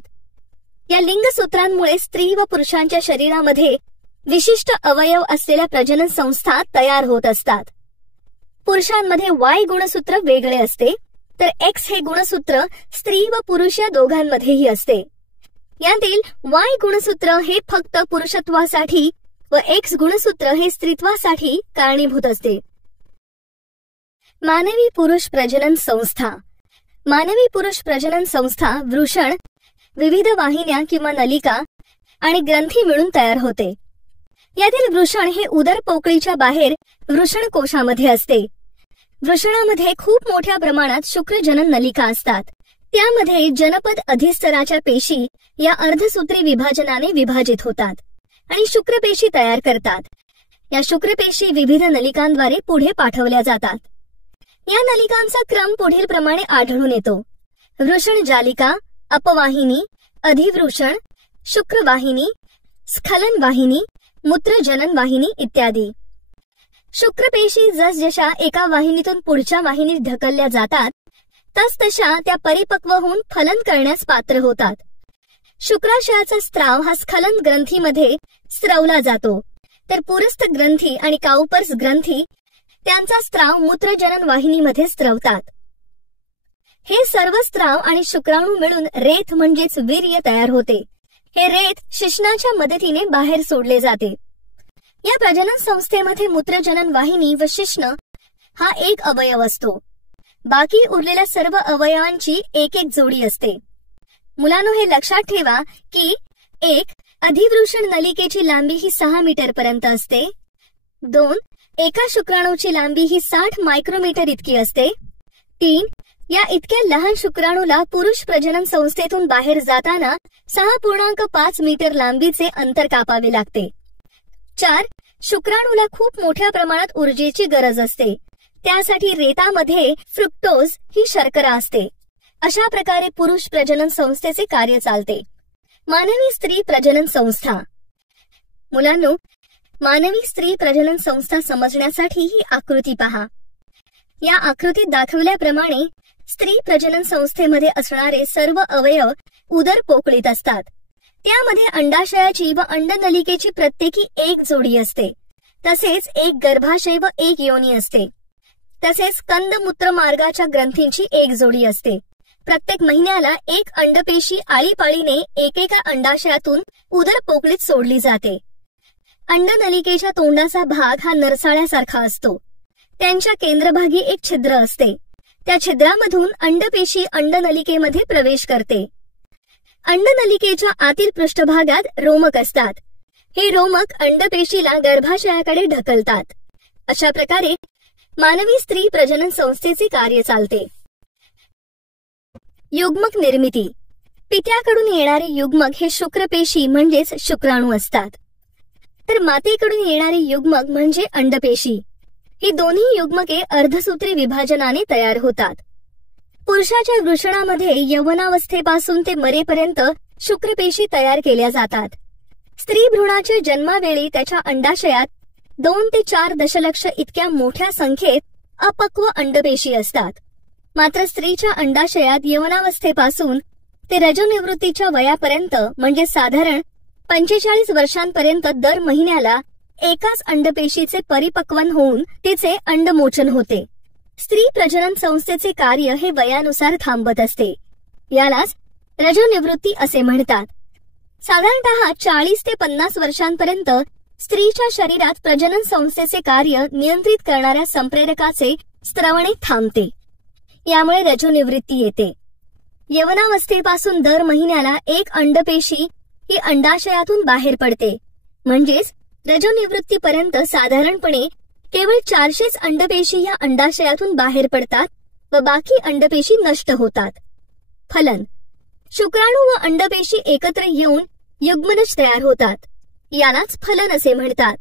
या लिंगसूत्रांमुळे स्त्री व पुरुषांच्या शरीरामध्ये विशिष्ट अवयव असलेल्या प्रजनन संस्था तयार होत असतात. पुरुषांमध्ये Y गुणसूत्र वेगळे असते, तर X हे गुणसूत्र स्त्री व पुरुष या दोघांमध्येही असते. यातील Y गुणसूत्र हे फक्त पुरुषत्वासाठी व X गुणसूत्र हे स्त्रीत्वासाठी कारणीभूत असते. मानवी पुरुष प्रजनन संस्था. मानवी पुरुष प्रजनन संस्था वृषण, विविध वाहिन्या किंवा नलिका आणि ग्रंथी मिळून तयार होते. यातील वृषण हे उदर पोकळीच्या बाहेर वृषण कोशामध्ये असते. वृषणामध्ये खूप मोठ्या प्रमाणात शुक्रजनन नलिका असतात. त्यामध्ये जनपद अधिस्तराच्या पेशी या अर्धसूत्री विभाजनाने विभाजित होतात आणि शुक्रपेशी तयार करतात. या शुक्रपेशी विविध नलिकांद्वारे पुढे पाठवल्या जातात. या नलिकांचा क्रम पुढील प्रमाणे आढळून येतो: वृषण जालिका, अपवाहिनी, अधिवृषण, शुक्रवाहिनी, स्खलन वाहिनी, मूत्रजनन वाहिनी इत्यादी. शुक्रपेशी जसजशा एका वाहिनीतून पुढच्या वाहिनीत ढकलल्या जातात तसतशा त्या परिपक्व होऊन फलन करण्यास पात्र होतात. शुक्राशयाचा स्त्राव हा स्खलन ग्रंथीमध्ये स्त्रवला जातो, तर पुरस्थ ग्रंथी आणि काउपर्स ग्रंथी त्यांचा स्त्राव मूत्रजनन वाहिनीमध्ये स्त्रवतात. हे सर्व स्त्राव आणि शुक्राणू मिळून रेत म्हणजेच वीर्य तयार होते. हे रेत शिश्नाच्या मदतीने बाहेर सोडले जाते. या प्रजनन संस्थेमध्ये मूत्रजनन वाहिनी व शिश्न हा एक अवयव असतो. बाकी उरलेल्या सर्व अवयवांची एक एक जोडी असते. मुलांनो, हे लक्षात ठेवा की 1. अधिवृषण नलिकेची लांबी ही 6 मीटर पर्यंत असते. 2. एका शुक्राणूची लांबी ही 60 मायक्रोमीटर इतकी असते. 3. या इतक्या लहान शुक्राणूला पुरुष प्रजनन संस्थेतून बाहेर जाताना 6.5 मीटर लांबीचे अंतर कापावे लागते. 4. शुक्राणूला खूप मोठ्या प्रमाणात ऊर्जेची गरज असते. त्यासाठी रेतामध्ये फ्रुक्टोज ही शर्करा असते. अशा प्रकारे पुरुष प्रजनन संस्थेचे कार्य चालते. मानवी स्त्री प्रजनन संस्था. मुलांनो, मानवी स्त्री प्रजनन संस्था समजण्यासाठी ही आकृती पहा. या आकृतीत दाखवल्याप्रमाणे स्त्री प्रजनन संस्थेमध्ये असणारे सर्व अवयव उदर पोकळीत असतात. त्यामध्ये अंडाशयाची व अंडनलिकेची प्रत्येकी एक जोडी असते. तसेच एक गर्भाशय व एक योनी असते. तसेच कंदमूत्र मार्गाच्या ग्रंथींची एक जोडी असते. प्रत्येक महिन्याला एक अंडपेशी आळीपाळीने एकेका अंडाशयातून उदर पोकळीत सोडली जाते. अंडनलिकेच्या तोंडाचा भाग हा नरसाळ्यासारखा असतो. त्यांच्या केंद्रभागी एक छिद्र असते. त्या छिद्रामधून अंडपेशी अंडनलिकेमध्ये प्रवेश करते. अंडनलिकेच्या आतील पृष्ठभागात रोमक असतात. हे रोमक अंडपेशीला गर्भाशयाकडे ढकलतात. अशा प्रकारे मानवी स्त्री प्रजनन संस्थेचे कार्य चालते. युग्मक निर्मिती. पित्याकडून येणारे युग्मक हे शुक्रपेशी म्हणजेच शुक्राणू असतात. तर मातेकडून येणारे युग्मक म्हणजे अंडपेशी. ही दोन्ही युग्मके अर्धसूत्री विभाजनाने तयार होतात. पुरुषाच्या वृषणामध्ये यौवनावस्थेपासून ते मरेपर्यंत शुक्रपेशी तयार केल्या जातात. स्त्री भ्रूणाच्या जन्मावेळी त्याच्या अंडाशयात 2 ते 4 दशलक्ष इतक्या मोठ्या संख्येत अपक्व अंडपेशी असतात. मात्र स्त्रीच्या अंडाशयात यौवनावस्थेपासून ते रजोनिवृत्तीच्या वयापर्यंत म्हणजे साधारण 45 वर्षांपर्यंत दर महिन्याला एकाच अंडपेशीचे परिपक्वन होऊन तिचे अंडमोचन होते. स्त्री प्रजनन संस्थेचे कार्य हे वयानुसार थांबत असते. यालाच रजोनिवृत्ती असे म्हणतात. साधारणतः 40 ते 50 वर्षांपर्यंत स्त्रीच्या शरीरात प्रजनन संस्थेचे कार्य नियंत्रित करणाऱ्या संप्रेरकाचे स्त्रवणे थांबते. यामुळे रजोनिवृत्ती येते. यौवनावस्थेपासून दर महिन्याला एक अंडपेशी ही अंडाशयातून बाहेर पडते. म्हणजेच रजोनिवृत्तीपर्यंत साधारणपणे केवळ 400 अंडपेशी या अंडाशयातून बाहेर पडतात व बाकी अंडपेशी नष्ट होतात. फलन. शुक्राणू व अंडपेशी एकत्र येऊन युग्मनज तयार होतात. यालाच फलन असे म्हणतात.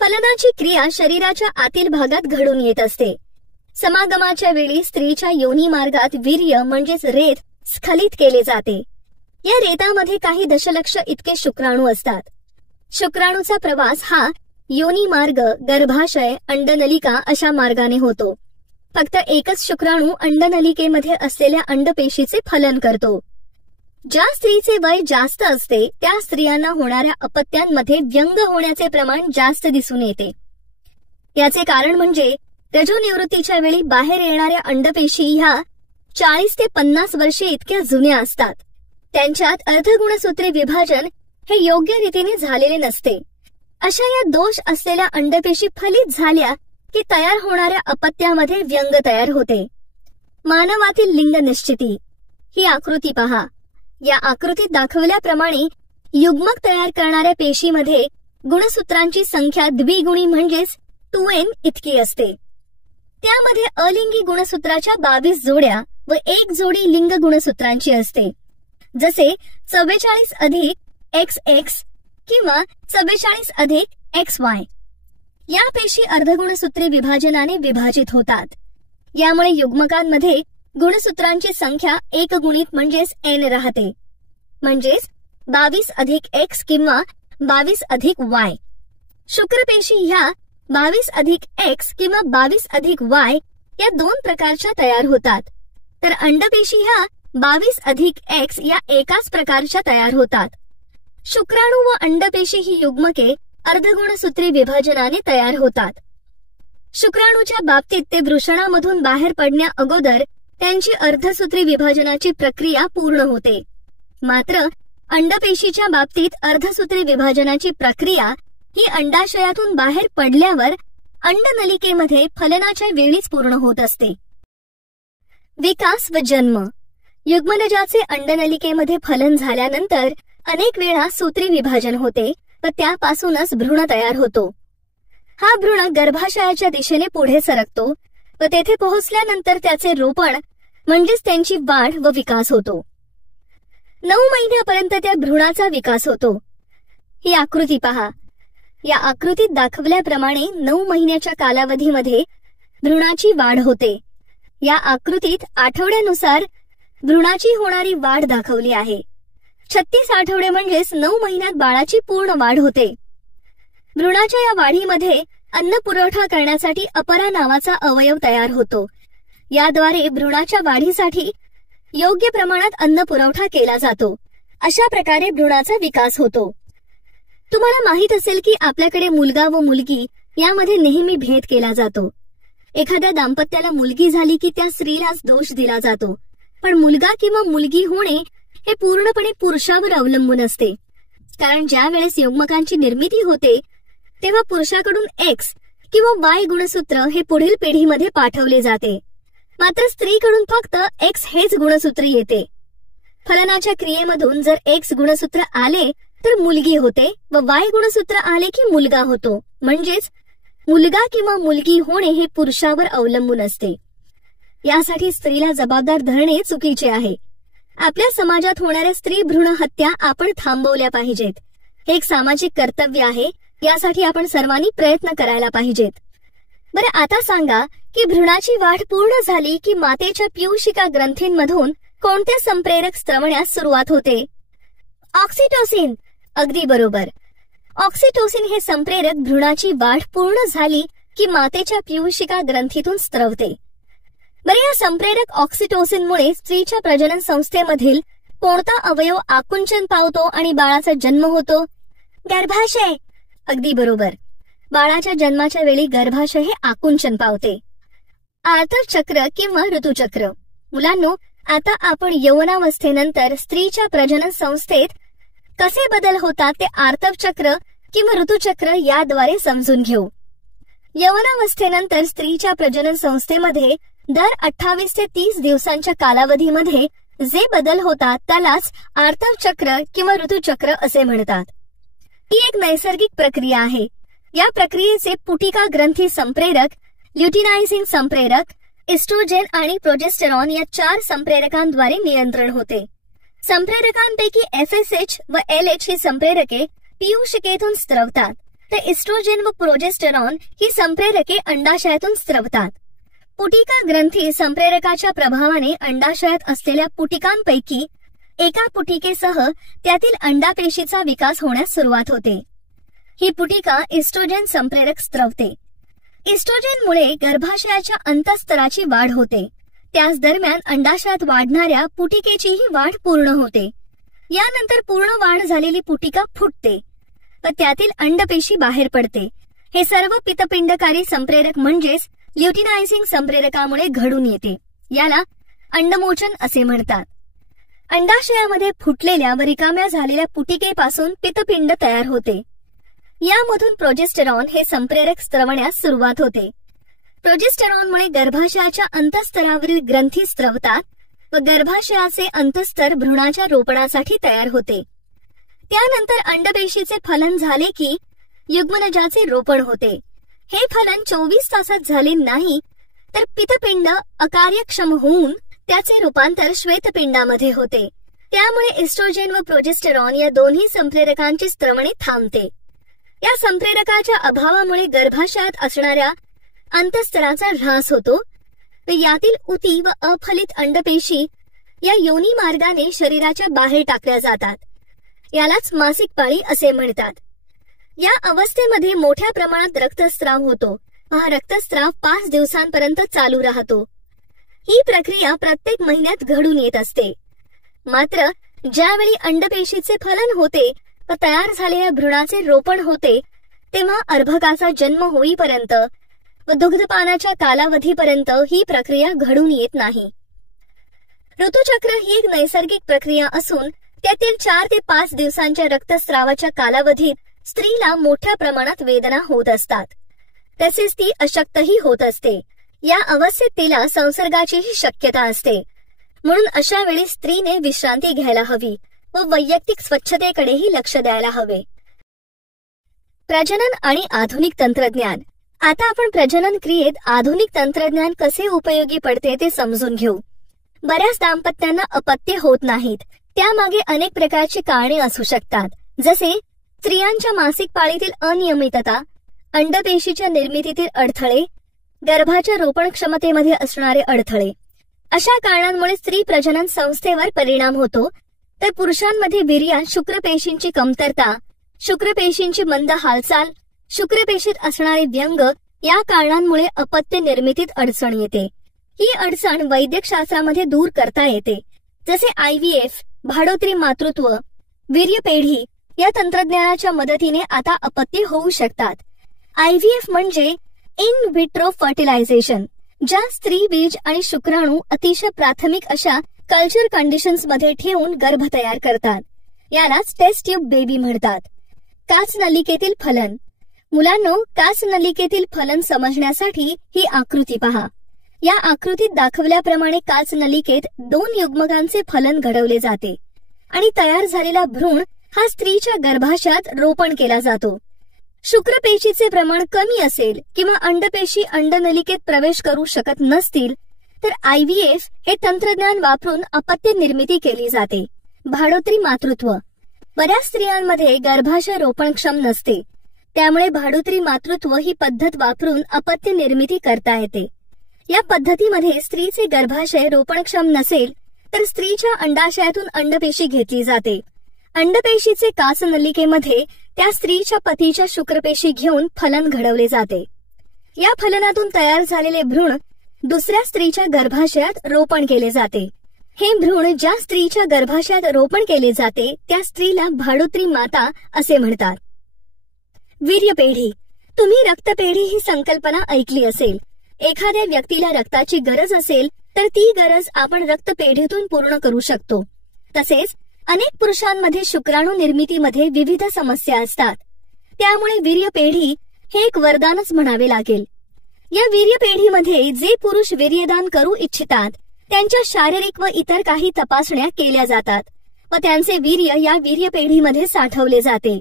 फलनाची क्रिया शरीराच्या आतील भागात घडून येत असते. समागमाच्या वेळी स्त्रीच्या योनी मार्गात वीर्य म्हणजेच रेत स्खलित केले जाते. या रेतामध्ये काही दशलक्ष इतके शुक्राणू असतात. शुक्राणूचा प्रवास हा योनी मार्ग, गर्भाशय, अंडनलिका अशा मार्गाने होतो. फक्त एकच शुक्राणू अंडनलिकेमध्ये असलेल्या अंडपेशीचे फलन करतो. ज्या स्त्रीचे वय जास्त असते त्या स्त्रियांना होणाऱ्या अपत्यांमध्ये व्यंग होण्याचे प्रमाण जास्त दिसून येते. याचे कारण म्हणजे रजोनिवृत्तीच्या वेळी बाहेर येणाऱ्या अंडपेशी ह्या 40 ते 50 वर्षे इतक्या जुन्या असतात. त्यांच्यात अर्धगुणसूत्री विभाजन हे योग्य रीतीने झालेले नसते. अशा या दोष असलेल्या अंडपेशी फलित झाल्या की तयार होणाऱ्या अपत्यामध्ये व्यंग तयार होते. मानवातील लिंग निश्चिती. ही आकृती पहा. या आकृतीत दाखवल्याप्रमाणे युग्मक तयार करणाऱ्या पेशीमध्ये गुणसूत्रांची संख्या द्विगुणी म्हणजेच 2n इतकी असते. त्यामध्ये अलिंगी गुणसूत्राच्या 22 जोड्या व 1 जोडी लिंग गुणसूत्रांची असते, जसे 44 अधिक XX किंवा 44 अधिक XY. या पेशी अर्धगुणसूत्री विभाजनाने विभाजित होतात. यामुळे युग्मकांमध्ये गुणसूत्रांची संख्या एकगुणित म्हणजेच n राहते, म्हणजेच 22 अधिक X किंवा 22 अधिक Y. शुक्रपेशी ह्या 22 अधिक X किंवा 22 अधिक Y या 2 प्रकारच्या तयार होतात, तर अंडपेशी ह्या 22 अधिक X या एकाच प्रकारच्या तयार होतात. शुक्राणू व अंडपेशी ही युग्मके अर्धगुणसूत्री विभाजनाने तयार होतात. शुक्राणूच्या बाबतीत ते वृषणामधून बाहेर पडण्या अगोदर त्यांची अर्धसूत्री विभाजनाची प्रक्रिया पूर्ण होते. मात्र अंडपेशीच्या बाबतीत अर्धसूत्री विभाजनाची प्रक्रिया ही अंडाशयातून बाहेर पडल्यावर अंडनलिकेमध्ये फलनाच्या वेळीच पूर्ण होत असते. विकास व जन्म. युग्मनजाचे अंडनलिकेमध्ये फलन झाल्यानंतर अनेक वेळा सूत्री विभाजन होते व त्यापासूनच भ्रूण तयार होतो. हा भ्रूण गर्भाशयाच्या दिशेने पुढे सरकतो व तेथे पोहोचल्यानंतर त्याचे रोपण म्हणजेच त्यांची वाढ व विकास होतो. 9 महिन्यापर्यंत त्या भ्रूणाचा विकास होतो. ही आकृती पहा. या आकृतीत दाखवल्याप्रमाणे 9 महिन्याच्या कालावधीमध्ये भ्रूणाची वाढ होते. या आकृतीत आठवड्यानुसार भ्रूणाची होणारी वाढ दाखवली आहे. 36 आठवडे म्हणजेच 9 महिन्यात बाळाची पूर्ण वाढ होते. भ्रूणाच्या या वाढीमध्ये अन्न पुरवठा करण्यासाठी अपरा नावाचा अवयव तयार होतो. याद्वारे भ्रूणाच्या वाढीसाठी योग्य प्रमाणात अन्न पुरवठा केला जातो. अशा प्रकारे भ्रूणाचा विकास होतो. तुम्हाला माहित असेल की आपल्याकडे मुलगा व मुलगी यामध्ये नेहमी भेद केला जातो. एखाद्या दाम्पत्याला मुलगी झाली की त्या स्त्रीलाच दोष दिला जातो, पण मुलगा किंवा मुलगी होणे हे पूर्णपणे पुरुषावर अवलंबून असते. कारण ज्या वेळेस युग्मकांची निर्मिती होते तेव्हा पुरुषाकडून X किंवा Y गुणसूत्र हे पुढील पिढीमध्ये पाठवले जाते, मात्र स्त्रीकडून फक्त X हेच गुणसूत्र येते. फलनाच्या क्रियेमधून जर X गुणसूत्र आले तर मुलगी होते व Y गुणसूत्र आले की मुलगा होतो. म्हणजेच मुलगा किंवा मुलगी होणे हे पुरुषावर अवलंबून असते. यासाठी स्त्रीला जबाबदार धरणे चुकीचे आहे. आपल्या समाजात होणाऱ्या स्त्री भ्रूण हत्या आपण थांबवल्या पाहिजेत. हे एक सामाजिक कर्तव्य आहे. यासाठी आपण सर्वांनी प्रयत्न करायला पाहिजेत. बरं, आता सांगा की भ्रूणाची वाढ पूर्ण झाली की मातेच्या पियुषिका ग्रंथींमधून कोणत्या संप्रेरक स्त्रवण्यास सुरुवात होते? ऑक्सिटोसिन. अगदी बरोबर. ऑक्सिटोसिन हे संप्रेरक भ्रूणाची वाढ पूर्ण झाली की मातेच्या पियुषिका ग्रंथीतून स्त्रवते. बरे, या संप्रेरक ऑक्सिटोसिनमुळे स्त्रीच्या प्रजनन संस्थेमधील कोणता अवयव आकुंचन पावतो आणि बाळाचा जन्म होतो? गर्भाशय. अगदी बरोबर. बाळाच्या जन्माच्या वेळी गर्भाशय हे आकुंचन पावते. आर्तव चक्र किंवा ऋतुचक्र. मुलांनो, आता आपण यौवनावस्थेनंतर स्त्रीच्या प्रजनन संस्थेत कसे बदल होतात ते आर्तव चक्र किंवा ऋतुचक्र याद्वारे समजून घेऊ. यौवनावस्थेनंतर स्त्रीच्या प्रजनन संस्थेमध्ये दर 28 ते 30 दिवसांच्या कालावधीमध्ये जे बदल होतात त्यालाच आर्तव चक्र किंवा ऋतुचक्र असे म्हणतात. ही एक नैसर्गिक प्रक्रिया आहे. या प्रक्रियेचे पुटिका ग्रंथी संप्रेरक, ल्युटिनायझिंग संप्रेरक, इस्ट्रोजेन आणि प्रोजेस्टेरॉन या 4 संप्रेरकांद्वारे नियंत्रण होते. संप्रेरकांपैकी FSH व LH ही संप्रेरके पियुषिकेतून स्त्रवतात, तर इस्ट्रोजेन व प्रोजेस्टेरॉन ही संप्रेरके अंडाशयातून स्त्रवतात. पुटिका ग्रंथी संप्रेरकाच्या प्रभावाने अंडाशयात असलेल्या पुटिकांपैकी एका पुटिकेसह त्यातील अंडापेशीचा विकास होण्यास सुरुवात होते. ही पुटिका इस्ट्रोजेन संप्रेरक स्त्रवते. इस्ट्रोजेनमुळे गर्भाशयाच्या अंतःस्तराची वाढ होते. त्याच दरम्यान अंडाशयात वाढणाऱ्या पुटिकेचीही वाढ पूर्ण होते. यानंतर पूर्ण वाढ झालेली पुटिका फुटते व त्यातील अंडपेशी बाहेर पडते. हे सर्व पितपिंडकारी संप्रेरक म्हणजेच ल्युटिनायझिंग संप्रेरकामुळे घडून येते. याला अंडमोचन असे म्हणतात. अंडाशयामध्ये फुटलेल्या व रिकाम्या झालेल्या पुटिकेपासून पितपिंड तयार होते. यामधून प्रोजेस्टेरॉन हे संप्रेरक स्त्रवण्यास सुरुवात होते. प्रोजेस्टेरॉनमुळे गर्भाशयाच्या अंतःस्तरावरील ग्रंथी स्त्रवतात व गर्भाशयाचे अंतःस्तर भ्रूणाच्या रोपणासाठी तयार होते. त्यानंतर अंडपेशीचे फलन झाले की युग्मनजाचे रोपण होते. हे फलन 24 तासात झाले नाही तर पित्तपिंड अकार्यक्षम होऊन त्याचे रूपांतर श्वेतपिंडामध्ये होते. त्यामुळे एस्ट्रोजेन व प्रोजेस्टेरॉन या दोन्ही संप्रेरकांची स्त्रवणे थांबते. या संप्रेरकाच्या अभावामुळे गर्भाशयात असणाऱ्या अंतःस्तराचा ऱ्हास होतो व यातील उती व अफलित अंडपेशी या योनी मार्गाने शरीराच्या बाहेर टाकल्या जातात. यालाच मासिक पाळी असे म्हणतात. या अवस्थेमध्ये मोठ्या प्रमाणात रक्तस्राव होतो. हा रक्तस्राव 5 दिवसांपर्यंत चालू राहतो. ही प्रक्रिया प्रत्येक महिन्यात घडून येत असते. मात्र ज्यावेळी अंडपेशीचे फलन होते व तयार झालेल्या भ्रूणाचे रोपण होते तेव्हा अर्भकाचा जन्म होईपर्यंत व दुग्धपानाच्या कालावधीपर्यंत ही प्रक्रिया घडून येत नाही. ऋतुचक्र ही एक नैसर्गिक प्रक्रिया असून त्यातील 4 ते 5 दिवसांच्या रक्तस्रावाच्या कालावधीत स्त्रीला मोठ्या प्रमाणात वेदना होत असतात. तसेच ती अशक्तही होत असते. या अवस्थेत तिला संसर्गाचीही शक्यता असते. म्हणून अशा वेळी स्त्रीने विश्रांती घ्यायला हवी व वैयक्तिक स्वच्छतेकडेही लक्ष द्यायला हवे. प्रजनन आणि आधुनिक तंत्रज्ञान. आता आपण प्रजनन क्रियेत आधुनिक तंत्रज्ञान कसे उपयोगी पडते ते समजून घेऊ. बऱ्याच दाम्पत्यांना अपत्य होत नाहीत. त्यामागे अनेक प्रकारची कारणे असू शकतात. जसे स्त्रियांच्या मासिक पाळीतील अनियमितता, अंडपेशीच्या निर्मितीतील अडथळे, गर्भाच्या रोपण क्षमतेमध्ये असणारे अडथळे. अशा कारणांमुळे स्त्री प्रजनन संस्थेवर परिणाम होतो. तर पुरुषांमध्ये वीर्यात शुक्रपेशींची कमतरता, शुक्रपेशींची मंद हालचाल, शुक्रपेशीत असणारे व्यंग या कारणांमुळे अपत्य निर्मितीत अडचण येते. ही अडचण वैद्यकशास्त्रामध्ये दूर करता येते. जसे IVF, भाडोत्री मातृत्व, वीर्यपेढी या तंत्रज्ञानाच्या मदतीने आता अपत्य होऊ शकतात. IVF म्हणजे इन व्हिट्रो फर्टिलायझेशन. ज्या स्त्री बीज आणि शुक्राणू अतिशय प्राथमिक अशा कल्चर कंडिशन्स मध्ये ठेवून गर्भ तयार करतात. यालाच टेस्ट ट्यूब बेबी म्हणतात. काच नलिकेतील फलन. मुलांनो, काच नलिकेतील फलन समजण्यासाठी ही आकृती पहा. या आकृतीत दाखवल्याप्रमाणे काच नलिकेत 2 युग्मकांचे फलन घडवले जाते आणि तयार झालेला भ्रूण हा स्त्रीच्या गर्भाशयात रोपण केला जातो. शुक्रपेशीचे प्रमाण कमी असेल किंवा अंडपेशी अंडनलिकेत प्रवेश करू शकत नसतील तर IVF हे तंत्रज्ञान वापरून अपत्य निर्मिती केली जाते. भाडोत्री मातृत्व. बऱ्याच स्त्रियांमध्ये गर्भाशय रोपणक्षम नसते. त्यामुळे भाडोत्री मातृत्व ही पद्धत वापरून अपत्य निर्मिती करता येते. या पद्धतीमध्ये स्त्रीचे गर्भाशय रोपणक्षम नसेल तर स्त्रीच्या अंडाशयातून अंडपेशी घेतली जाते. अंडपेशीचे काच नलिकेमध्ये त्या स्त्रीच्या पतीच्या शुक्रपेशी घेऊन फलन घडवले जाते. या फलनातून तयार झालेले भ्रूण दुसऱ्या स्त्रीच्या गर्भाशयात रोपण केले जाते. हे भ्रूण ज्या स्त्रीच्या गर्भाशयात रोपण केले जाते त्या स्त्रीला भाडोत्री माता असे म्हणतात. वीर्यपेढी. तुम्ही रक्तपेढी ही संकल्पना ऐकली असेल. एखाद्या व्यक्तीला रक्ताची गरज असेल तर ती गरज आपण रक्तपेढीतून पूर्ण करू शकतो. तसेच अनेक पुरुषांमध्ये शुक्राणू निर्मितीमध्ये विविध समस्या असतात. त्यामुळे वीर्यपेढी हे एक वरदानच म्हणावे लागेल. या वीर्यपेढीमध्ये जे पुरुष वीर्यदान करू इच्छितात त्यांच्या शारीरिक व इतर काही तपासण्या केल्या जातात व त्यांचे वीर्य या वीर्यपेढीमध्ये साठवले जाते.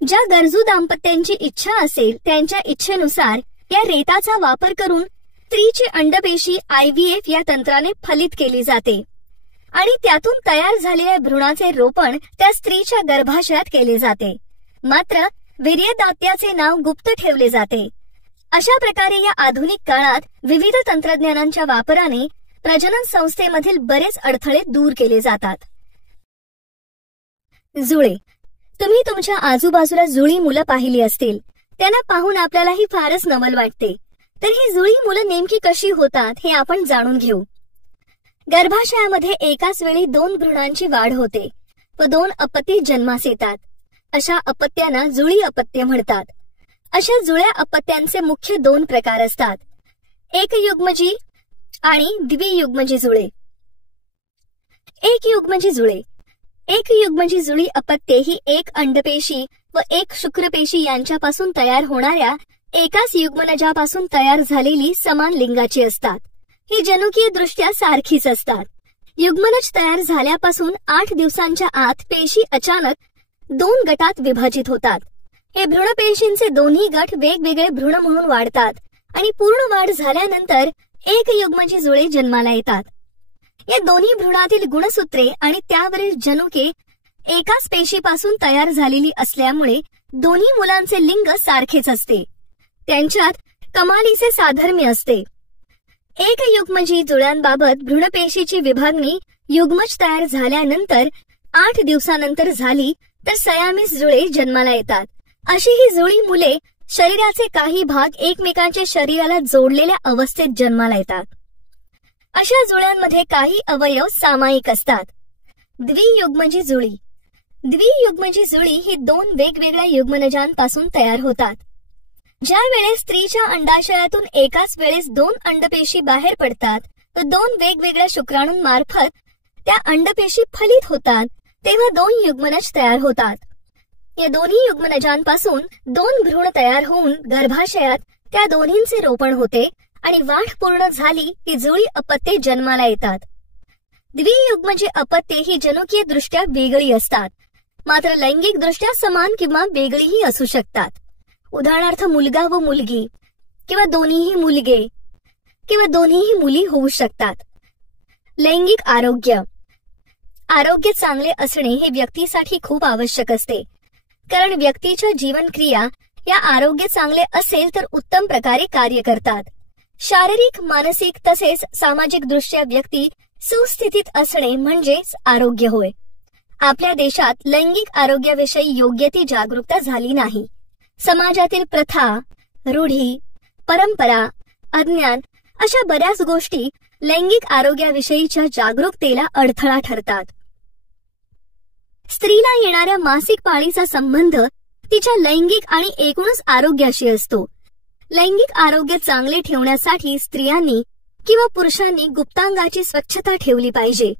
ज्या गरजू दाम्पत्यांची इच्छा असेल त्यांच्या इच्छेनुसार या रेताचा वापर करून स्त्रीची अंडपेशी IVF या तंत्राने फलित केली जाते आणि त्यातून तयार झालेल्या भ्रूणाचे रोपण त्या स्त्रीच्या गर्भाशयात केले जाते. मात्र वीर्यदात्याचे नाव गुप्त ठेवले जाते. अशा प्रकारे या आधुनिक काळात विविध तंत्रज्ञानांच्या वापराने प्रजनन संस्थेमधील बरेच अडथळे दूर केले जातात. जुळे. तुम्ही तुमच्या आजूबाजूला जुळी मुलं पाहिली असतील. त्यांना पाहून आपल्यालाही फारच नवल वाटते. तर ही जुळी मुलं नेमकी कशी होतात हे आपण जाणून घेऊ. गर्भाशयामध्ये एकाच वेळी 2 भ्रूणांची वाढ होते व 2 अपत्ये जन्मास येतात. अशा अपत्यांना जुळी अपत्य म्हणतात. अशा जुळ्या अपत्यांचे मुख्य 2 प्रकार असतात. एकयुग्मजी आणि द्वियुग्मजी जुळे. एकयुग्मजी जुळे. एक युग्मजी जुळी अपत्ये ही एक अंडपेशी व एक शुक्रपेशी यांच्यापासून तयार होणाऱ्या एकाच युग्मनजापासून तयार झालेली समान लिंगाची असतात. ही जनुकीय दृष्ट्या सारखीच असतात. युग्मनज तयार झाल्यापासून 8 दिवसांच्या आत पेशी अचानक 2 गटात विभाजित होतात. हे भ्रूणपेशींचे दोन्ही गट वेगवेगळे भ्रूण म्हणून वाढतात आणि पूर्ण वाढ झाल्यानंतर एक युग्मजी जुळे जन्माला येतात. या दोन्ही भ्रूणातील गुणसूत्रे आणि त्यावरील जनुके एकाच पेशीपासून तयार झालेली असल्यामुळे दोन्ही मुलांचे लिंग सारखेच असते. त्यांच्यात कमालीचे साधर्म्य असते. एक युग्मजी जुळ्यांबाबत भ्रूणपेशीची विभागणी युग्मज तयार झाल्यानंतर 8 दिवसानंतर झाली तर सयामीस जुळे जन्माला येतात. अशी ही जुळी मुले शरीराचे काही भाग एकमेकांच्या शरीराला जोडलेल्या अवस्थेत जन्माला येतात. अशा जुळ्यांमध्ये काही अवयव सामायिक असतात. द्वियुग्मजी जुळी. द्वियुग्मजी जुळी ही 2 वेगवेगळ्या युग्मनजांपासून तयार होतात. ज्या वेळेस स्त्रीच्या अंडाशयातून एकाच वेळेस 2 अंडपेशी बाहेर पडतात व 2 वेगवेगळ्या शुक्राणूंमार्फत त्या अंडपेशी फलित होतात तेव्हा 2 युग्मनज तयार होतात. या दोन्ही युग्मनजांपासून 2 भ्रूण तयार होऊन गर्भाशयात त्या दोन्हींचे रोपण होते आणि वाढ पूर्ण झाली की जुळी अपत्ये जन्माला येतात. द्वियुग्मजी अपत्ये ही जनुकीय दृष्ट्या वेगळी असतात, मात्र लैंगिक दृष्ट्या समान किंवा वेगळीही असू शकतात. उदाहरणार्थ मुलगा व मुलगी किंवा दोन्हीही मुलगे किंवा दोन्हीही मुली होऊ शकतात. लैंगिक आरोग्य. आरोग्य चांगले असणे हे व्यक्तीसाठी खूप आवश्यक असते, कारण व्यक्तीच्या जीवनक्रिया या आरोग्य चांगले असेल तर उत्तम प्रकारे कार्य करतात. शारीरिक, मानसिक तसेच सामाजिक दृष्ट्या व्यक्ती सुस्थितीत असणे म्हणजेच आरोग्य होय. आपल्या देशात लैंगिक आरोग्याविषयी योग्य ती जागरूकता झाली नाही. समाजातील प्रथा, रूढी, परंपरा, अज्ञान अशा बऱ्याच गोष्टी लैंगिक आरोग्याविषयीच्या जागरूकतेला अडथळा ठरतात. स्त्रीला येणाऱ्या मासिक पाळीचा संबंध तिच्या लैंगिक आणि एकूणच आरोग्याशी असतो. लैंगिक आरोग्य चांगले ठेवण्यासाठी स्त्रियांनी किंवा पुरुषांनी गुप्तांगाची स्वच्छता ठेवली पाहिजे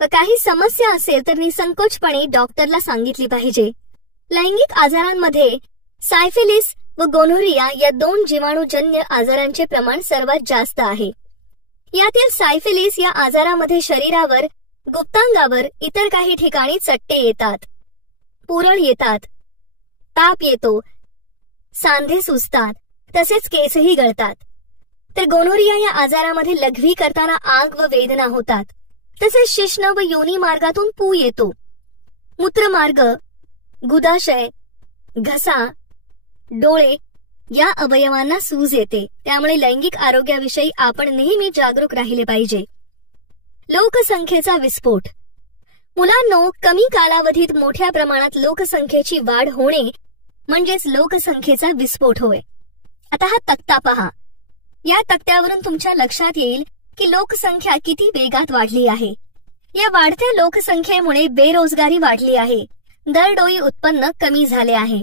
व काही समस्या असेल तर निसंकोचपणे डॉक्टरला सांगितली पाहिजे. लैंगिक आजारांमध्ये सायफिलिस व गोनोरिया या 2 जीवाणूजन्य आजारांचे प्रमाण सर्वात जास्त आहे. यातील सायफिलिस या आजारामध्ये शरीरावर, गुप्तांगावर इतर काही ठिकाणी चट्टे येतात, पुरळ येतात, ताप येतो, सांधे सुजतात तसेच केसही गळतात. तर गोनोरिया या आजारामध्ये लघवी करताना आग व वेदना होतात. तसेच शिश्न व योनी मार्गातून पू येतो. मूत्रमार्ग, गुदाशय, घसा, डोळे या अवयवांना सूज येते. त्यामुळे लैंगिक आरोग्याविषयी आपण नेहमी जागरूक राहिले पाहिजे. लोकसंख्येचा विस्फोट. मुलांनो, कमी कालावधीत मोठ्या प्रमाणात लोकसंख्येची वाढ होणे म्हणजेच लोकसंख्येचा विस्फोट होय. आता हा तक्ता पहा. या तक्त्यावरून तुमच्या लक्षात येईल की लोकसंख्या किती वेगात वाढली आहे. या वाढत्या लोकसंख्येमुळे बेरोजगारी वाढली आहे, दरडोई उत्पन्न कमी झाले आहे,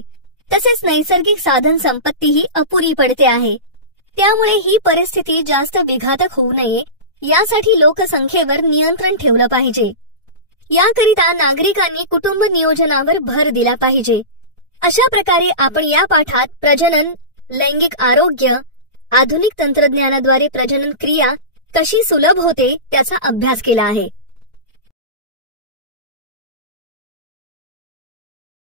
तसेच नैसर्गिक साधन संपत्तीही अपुरी पडते आहे. त्यामुळे ही परिस्थिती जास्त विघातक होऊ नये यासाठी लोकसंख्येवर नियंत्रण ठेवलं पाहिजे. याकरिता नागरिकांनी कुटुंब नियोजनावर भर दिला पाहिजे. अशा प्रकारे आपण या पाठात प्रजनन, लैंगिक आरोग्य, आधुनिक तंत्रज्ञानाद्वारे प्रजनन क्रिया कशी सुलभ होते त्याचा अभ्यास केला आहे.